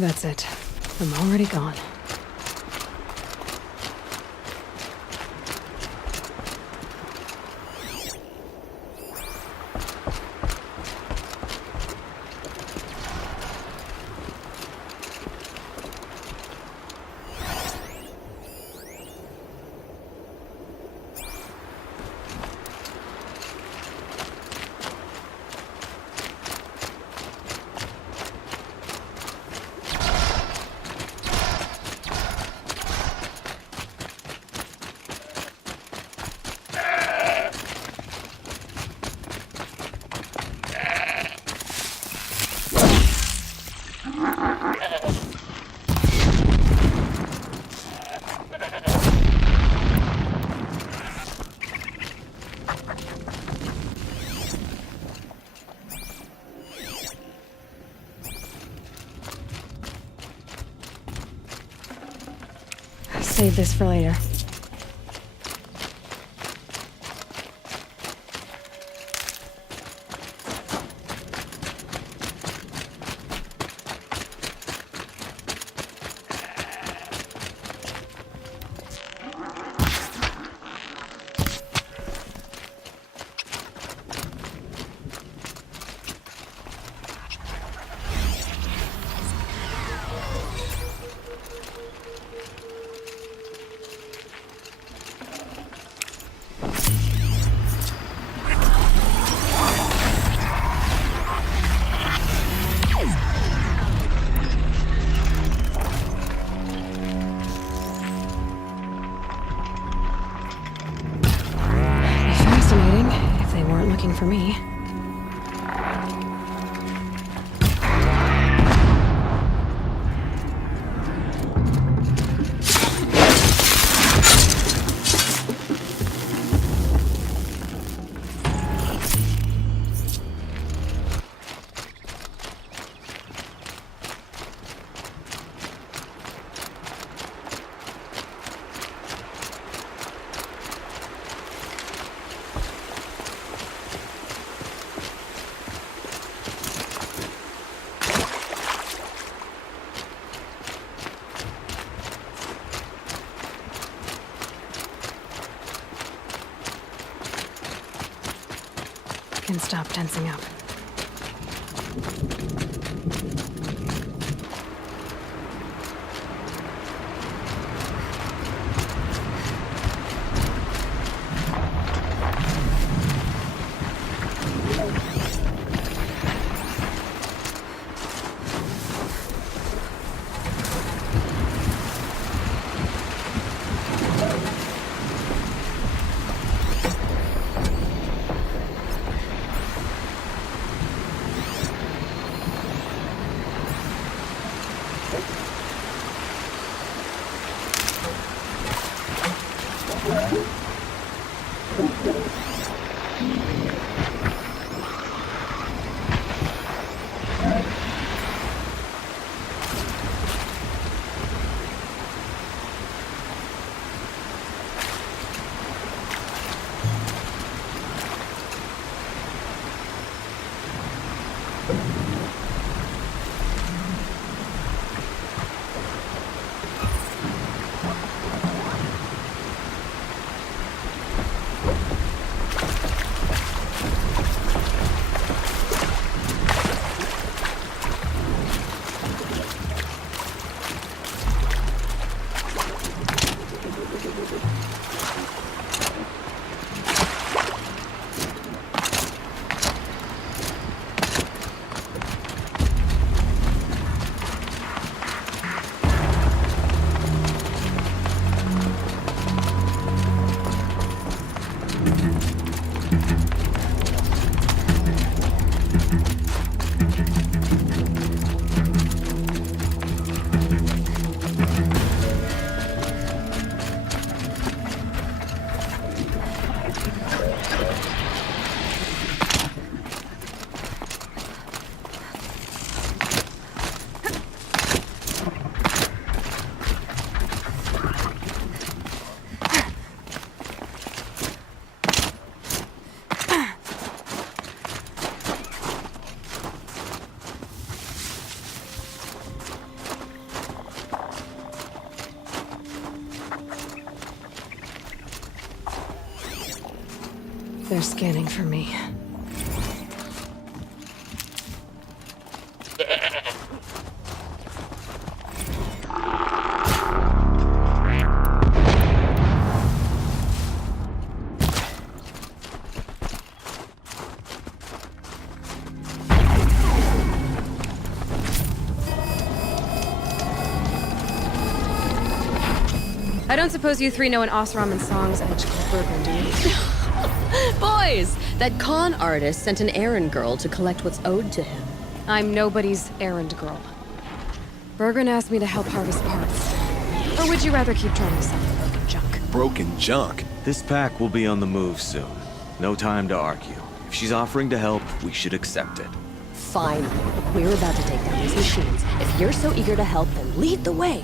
That's it. I'm already gone. Save this for later. Looking for me. Can stop tensing up. They're scanning for me. I don't suppose you three know an Osram Song's edge called Bergman, do you? Boys, that con artist sent an errand girl to collect what's owed to him. I'm nobody's errand girl. Bergman asked me to help harvest parts. Or would you rather keep trying to sell me broken junk? Broken junk? This pack will be on the move soon. No time to argue. If she's offering to help, we should accept it. Fine. We're about to take down these machines. If you're so eager to help, then lead the way.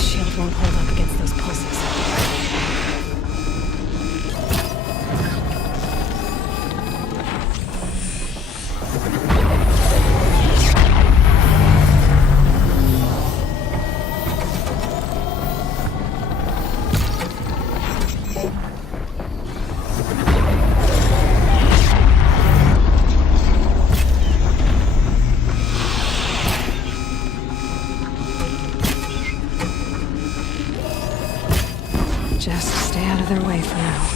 Shield won't hold up against those pulses. Just stay out of their way for now.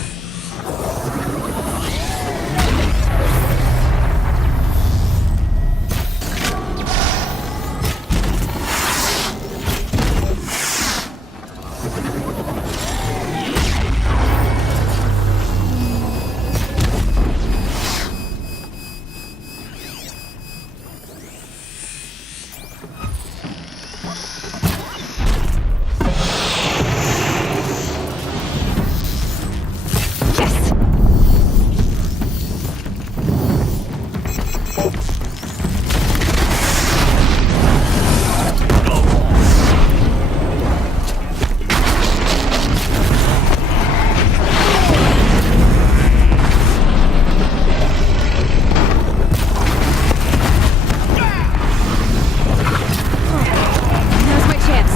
Now's my chance.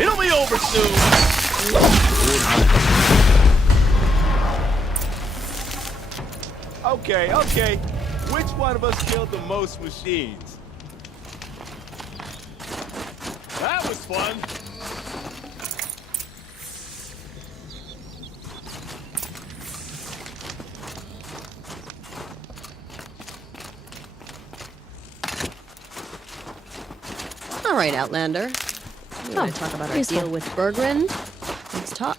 It'll be over soon. Okay. Which one of us killed the most machines? That was fun. All right, Outlander. You want to talk about our useful. deal with Bergman? Let's talk.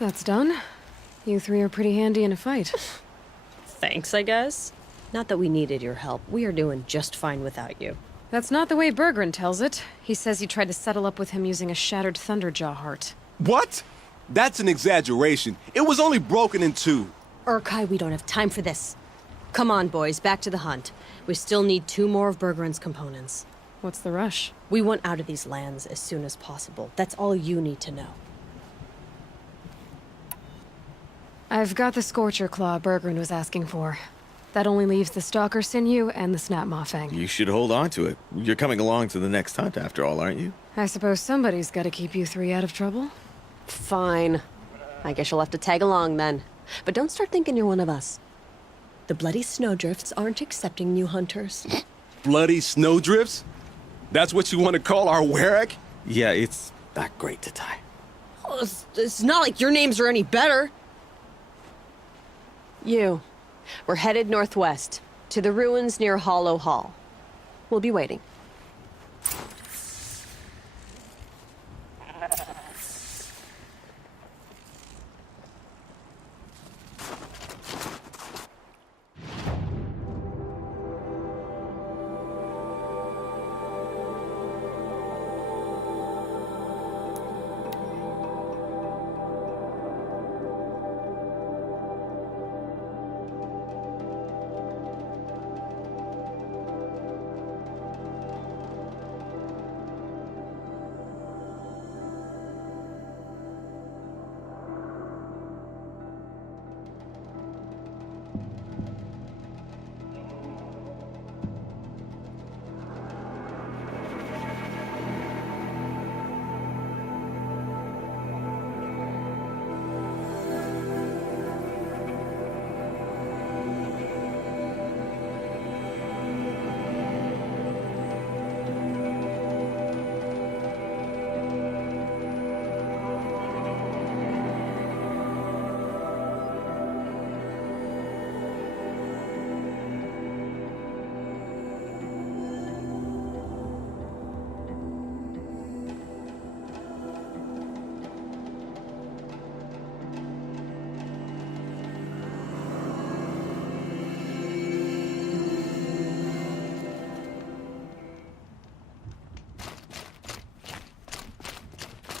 That's done. You three are pretty handy in a fight. Thanks, I guess. Not that we needed your help. We are doing just fine without you. That's not the way Bergren tells it. He says you tried to settle up with him using a shattered Thunderjaw heart. What? That's an exaggeration. It was only broken in two. Urkai, we don't have time for this. Come on, boys, back to the hunt. We still need 2 more of Bergren's components. What's the rush? We want out of these lands as soon as possible. That's all you need to know. I've got the Scorcher Claw Bergren was asking for. That only leaves the Stalker Sinew and the Snap Maw Fang. You should hold on to it. You're coming along to the next hunt after all, aren't you? I suppose somebody's gotta keep you three out of trouble. Fine. I guess you'll have to tag along then. But don't start thinking you're one of us. The Bloody Snowdrifts aren't accepting new hunters. Bloody snowdrifts? That's what you want to call our Warwick? Yeah, it's not great to tie. Oh, it's not like your names are any better. We're headed northwest, to the ruins near Hollow Hall. We'll be waiting.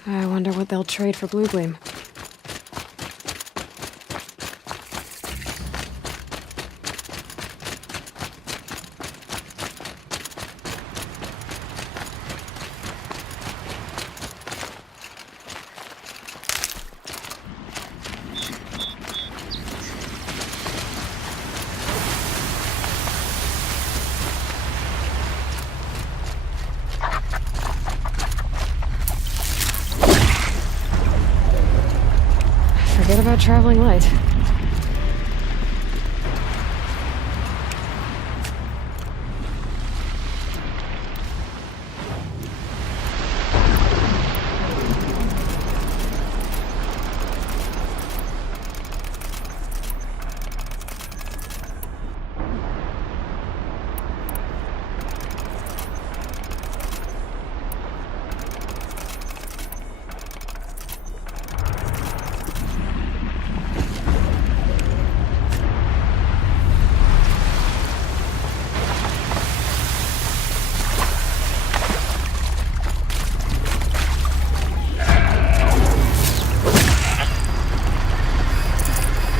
I wonder what they'll trade for Blue Gleam. Forget about traveling light.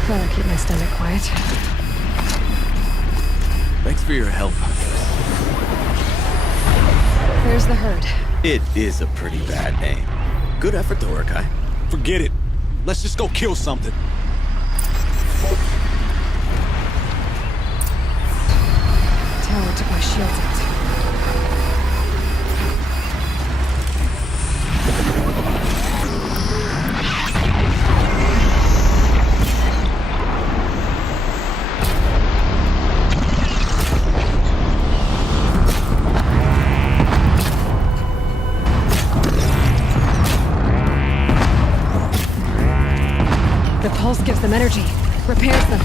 Better keep my stomach quiet. Thanks for your help. There's the herd. It is a pretty bad name. Good effort, Dorikai. Forget it. Let's just go kill something. Tower took my shields out. The pulse gives them energy, repairs them.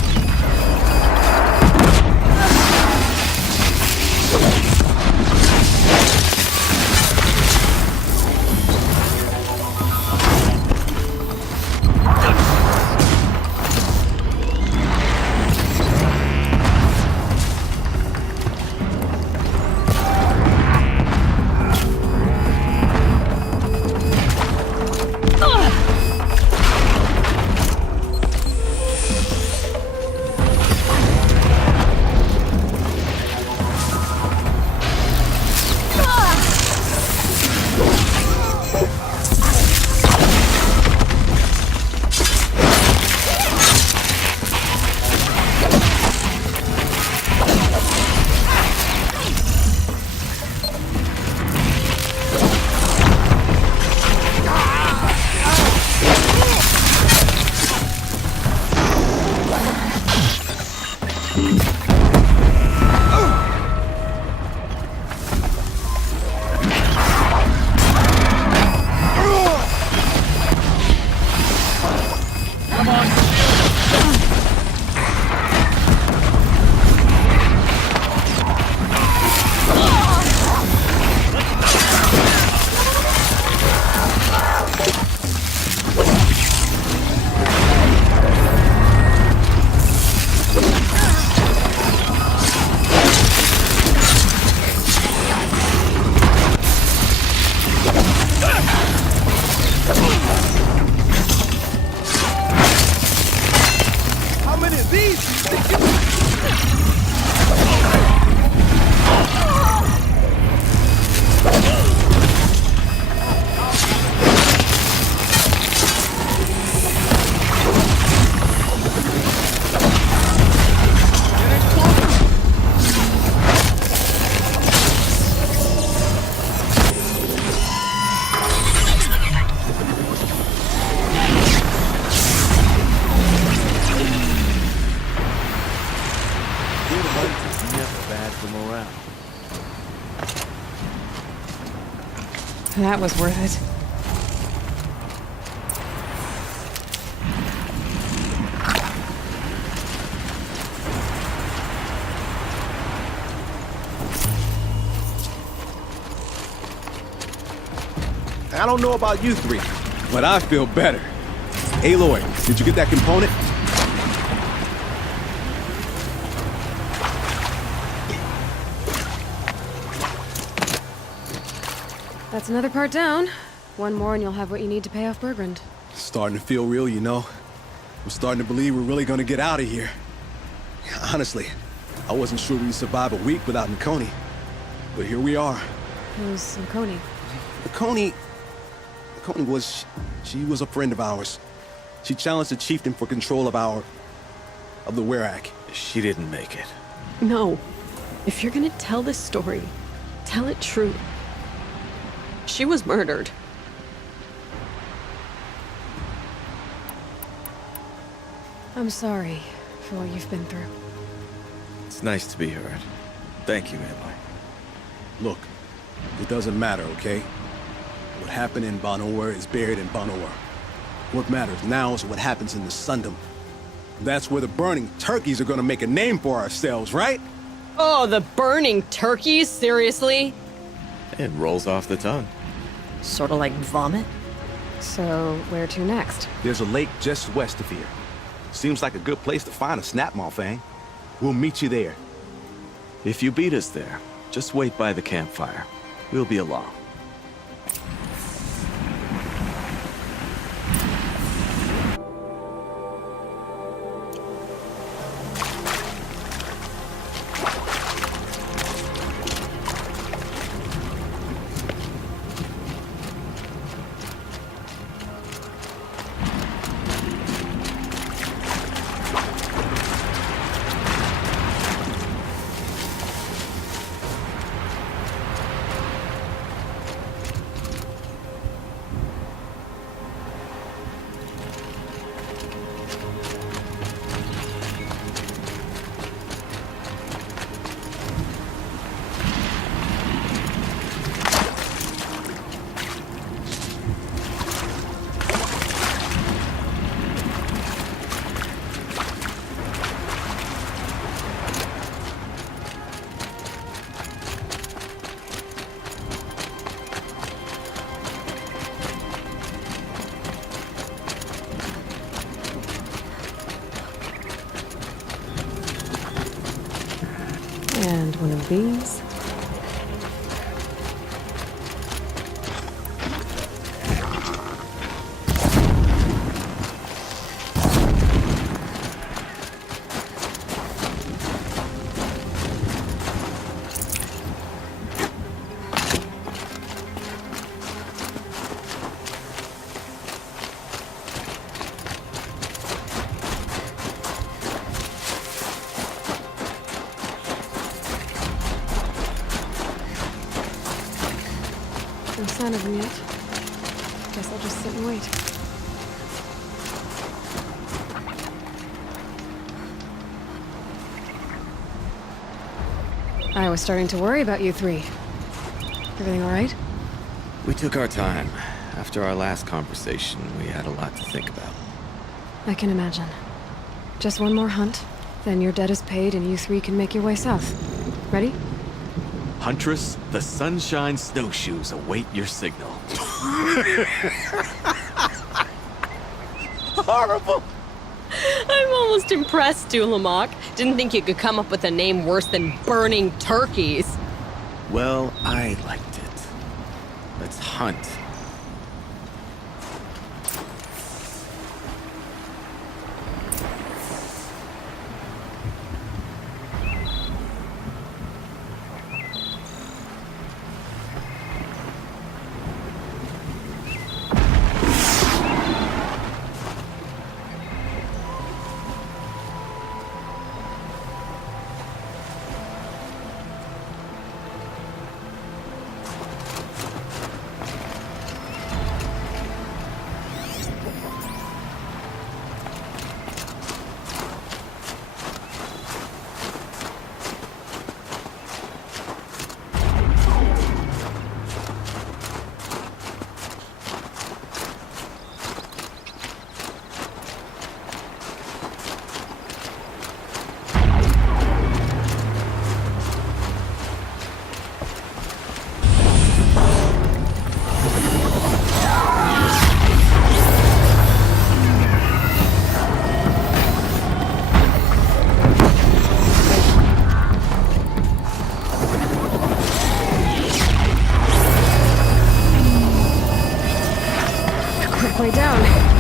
How many of these? Good hunting, never bad for morale. That was worth it. I don't know about you three, but I feel better. Aloy, did you get that component? That's another part down. One more and you'll have what you need to pay off Bergrand. Starting to feel real, you know. I'm starting to believe we're really gonna get out of here. Honestly, I wasn't sure we'd survive a week without Nakoni. But here we are. Who's Nakoni? Nakoni was... she was a friend of ours. She challenged the chieftain for control of the Werak. She didn't make it. No. If you're gonna tell this story, tell it true. She was murdered. I'm sorry for what you've been through. It's nice to be heard. Thank you, Aloy. Look, it doesn't matter, okay? What happened in Ban-Ur is buried in Ban-Ur. What matters now is what happens in the Sundom. That's where the burning turkeys are gonna make a name for ourselves, right? Oh, the burning turkeys? Seriously? It rolls off the tongue. Sort of like vomit? So, where to next? There's a lake just west of here. Seems like a good place to find a snapmaw fang. We'll meet you there. If you beat us there, just wait by the campfire. We'll be along. And one of these. No sign of him yet. Guess I'll just sit and wait. I was starting to worry about you three. Everything all right? We took our time. After our last conversation, we had a lot to think about. I can imagine. Just one more hunt, then your debt is paid and you three can make your way south. Ready? Huntress, the Sunshine Snowshoes await your signal. Horrible! I'm almost impressed, Dulamok. Didn't think you could come up with a name worse than Burning Turkeys. Well, I liked it. Let's hunt. halfway down.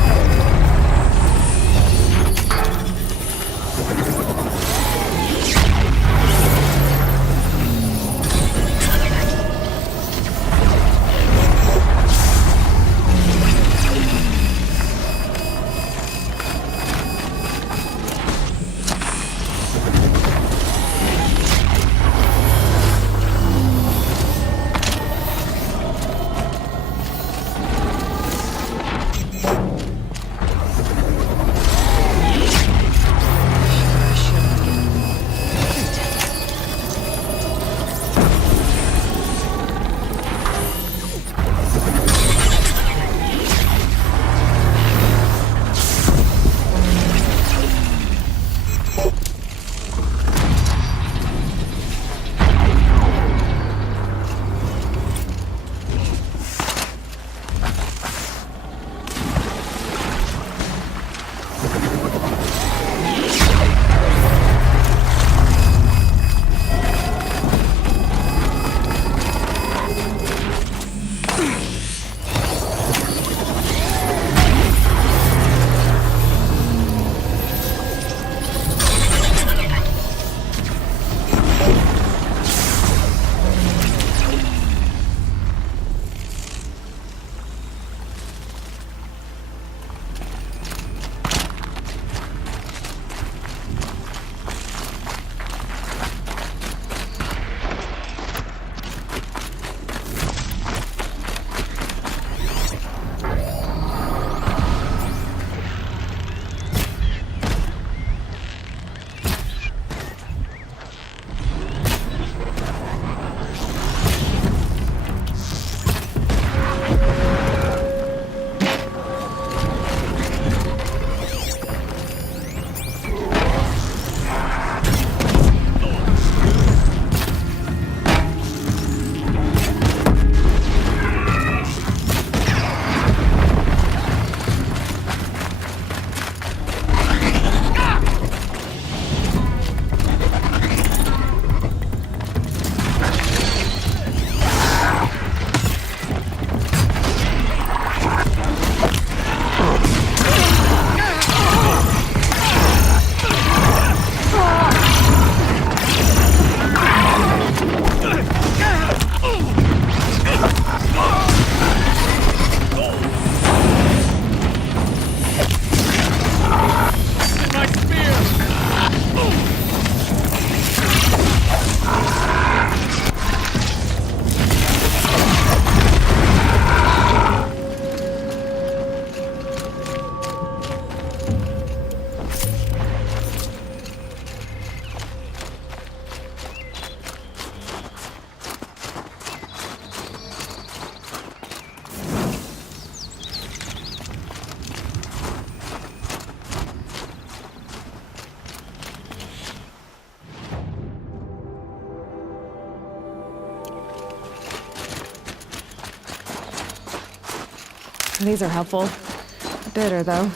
These are helpful. Bitter, though.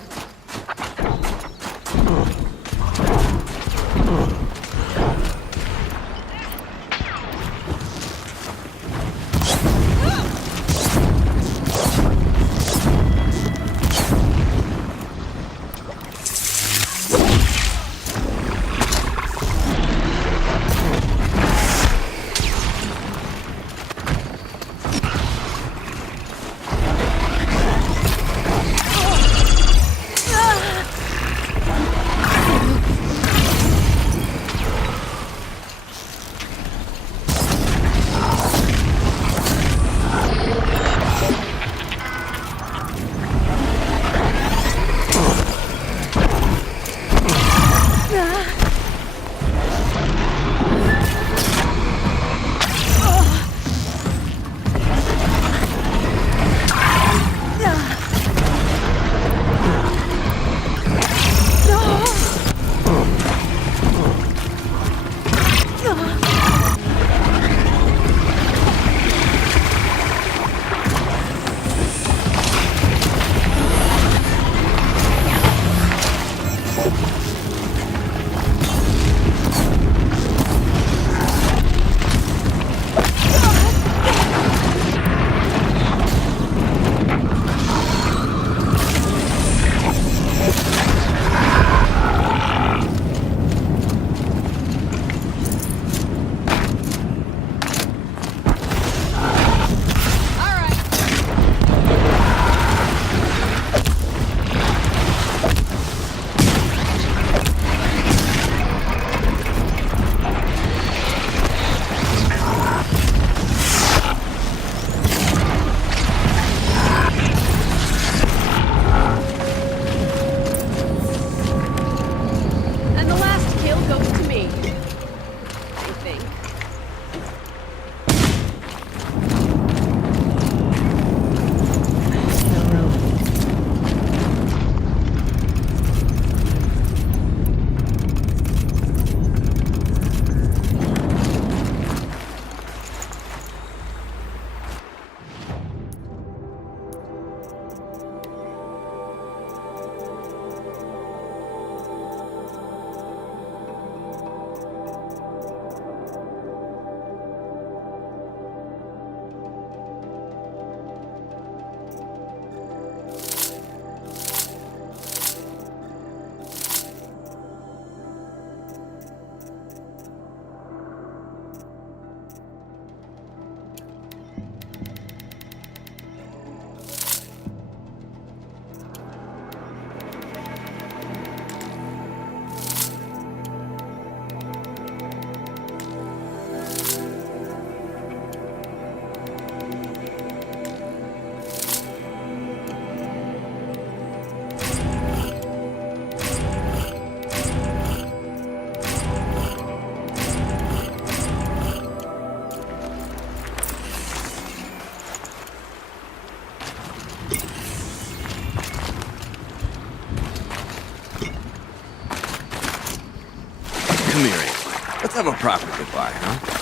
Come here, Aloy. Let's have a proper goodbye, huh?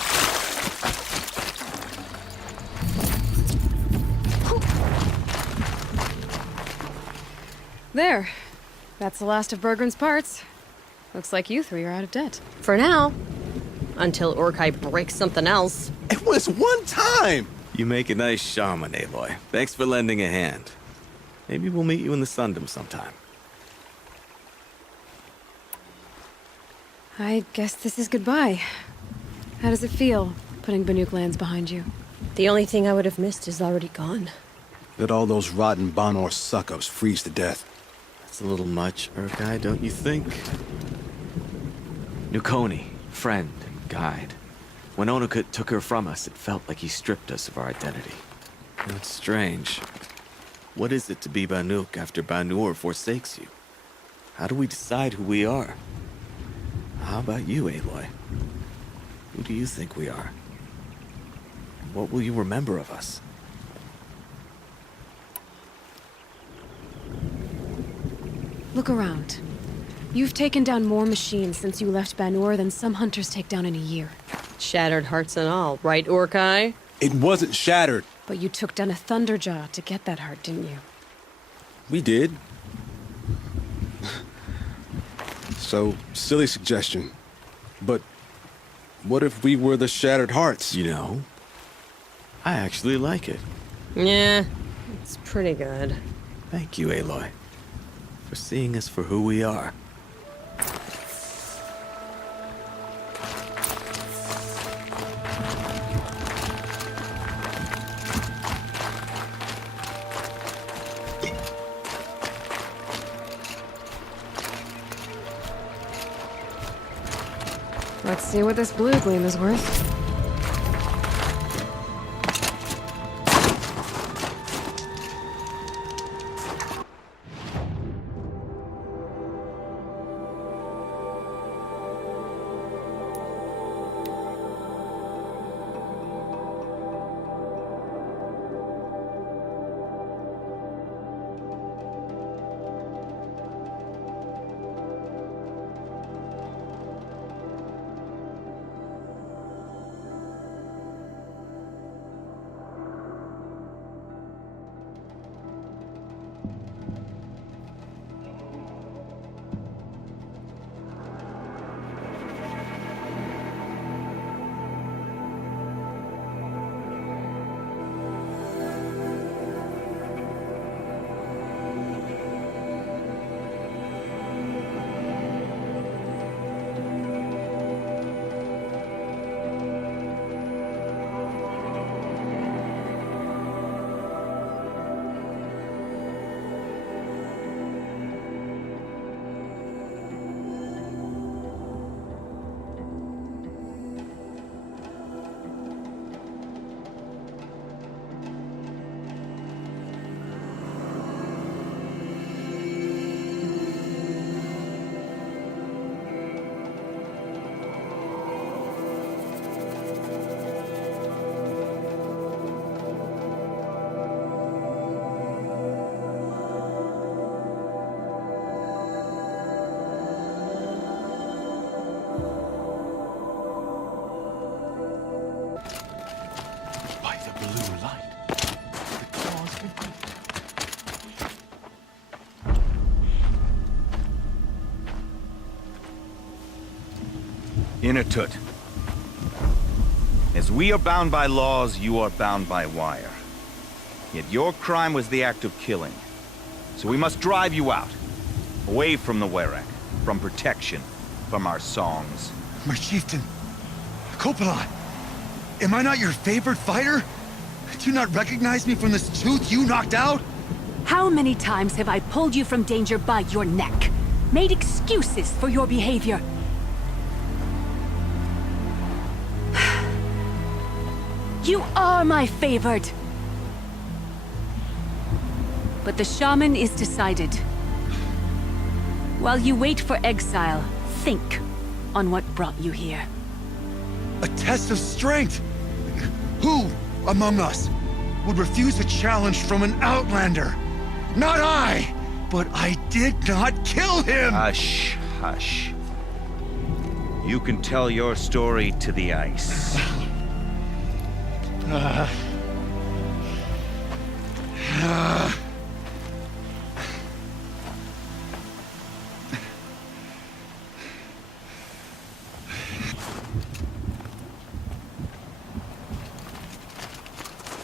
There. That's the last of Bergren's parts. Looks like you three are out of debt. For now. Until Urkai breaks something else. It was one time! You make a nice shaman, Aloy. Thanks for lending a hand. Maybe we'll meet you in the Sundom sometime. I guess this is goodbye. How does it feel, putting Banuk lands behind you? The only thing I would have missed is already gone. Let all those rotten Banor suck-ups freeze to death. That's a little much, Urkai, don't you think? Nukoni, friend and guide. When Onokut took her from us, it felt like he stripped us of our identity. That's strange. What is it to be Banuk after Banur forsakes you? How do we decide who we are? How about you, Aloy? Who do you think we are? And what will you remember of us? Look around. You've taken down more machines since you left Banur than some hunters take down in a year. Shattered hearts and all, right, Urkai? It wasn't shattered. But you took down a Thunderjaw to get that heart, didn't you? We did. So, silly suggestion. But what if we were the Shattered Hearts? You know, I actually like it. Yeah, it's pretty good. Thank you, Aloy, for seeing us for who we are. Let's see what this blue gleam is worth. Inatut. As we are bound by laws, you are bound by wire. Yet your crime was the act of killing. So we must drive you out. Away from the Werak, from protection, from our songs. My chieftain, Kopalan, am I not your favorite fighter? Do you not recognize me from this tooth you knocked out? How many times have I pulled you from danger by your neck? Made excuses for your behavior? You are my favored! But the shaman is decided. While you wait for exile, think on what brought you here. A test of strength! Who among us would refuse a challenge from an Outlander. Not I! But I did not kill him! Hush, hush. You can tell your story to the ice.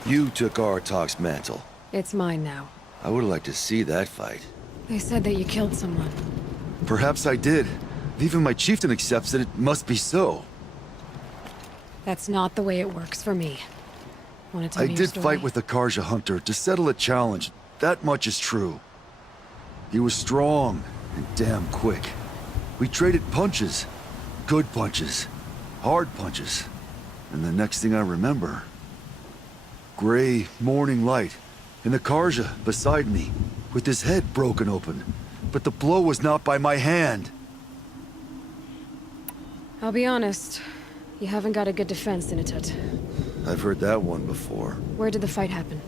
You took Artok's mantle. It's mine now. I would like to see that fight. They said that you killed someone. Perhaps I did. If even my chieftain accepts it, it must be so. That's not the way it works for me. Want to tell I me your did story? fight with the Karja hunter to settle a challenge. That much is true. He was strong and damn quick. We traded punches. Good punches. Hard punches. And the next thing I remember... gray morning light. And the Karja beside me, with his head broken open. But the blow was not by my hand. I'll be honest. You haven't got a good defense, Inatut. I've heard that one before. Where did the fight happen?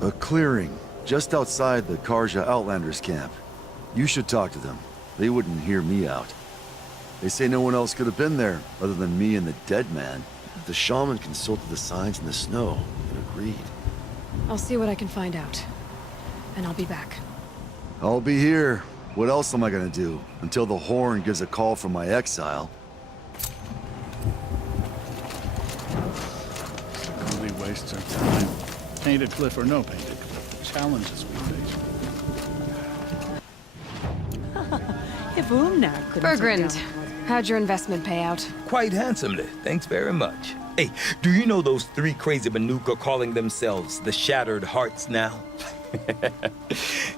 A clearing, just outside the Karja Outlanders camp. You should talk to them. They wouldn't hear me out. They say no one else could have been there, other than me and the dead man. The shaman consulted the signs in the snow and agreed. I'll see what I can find out. And I'll be back. I'll be here. What else am I gonna do? Until the Horn gives a call from my exile. Only wastes our time. Painted cliff or no painted cliff, the challenges we face. Bergrand, how'd your investment pay out? Quite handsomely, thanks very much. Hey, do you know those three crazy Manuka calling themselves the Shattered Hearts now?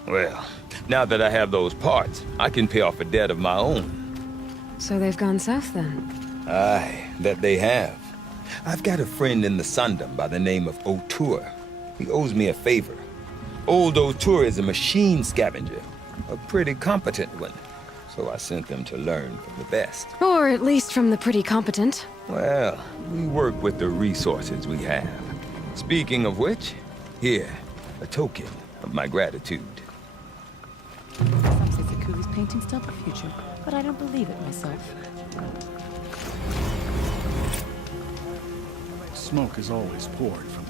Well, now that I have those parts, I can pay off a debt of my own. So they've gone south then? Aye, that they have. I've got a friend in the Sundom by the name of O'Toole. He owes me a favor. Old O'Toole is a machine scavenger, a pretty competent one. So I sent them to learn from the best. Or at least from the pretty competent. Well, we work with the resources we have. Speaking of which, here, a token of my gratitude. Some say Zakuli's paintings tell the future, but I don't believe it myself. Smoke is always poured from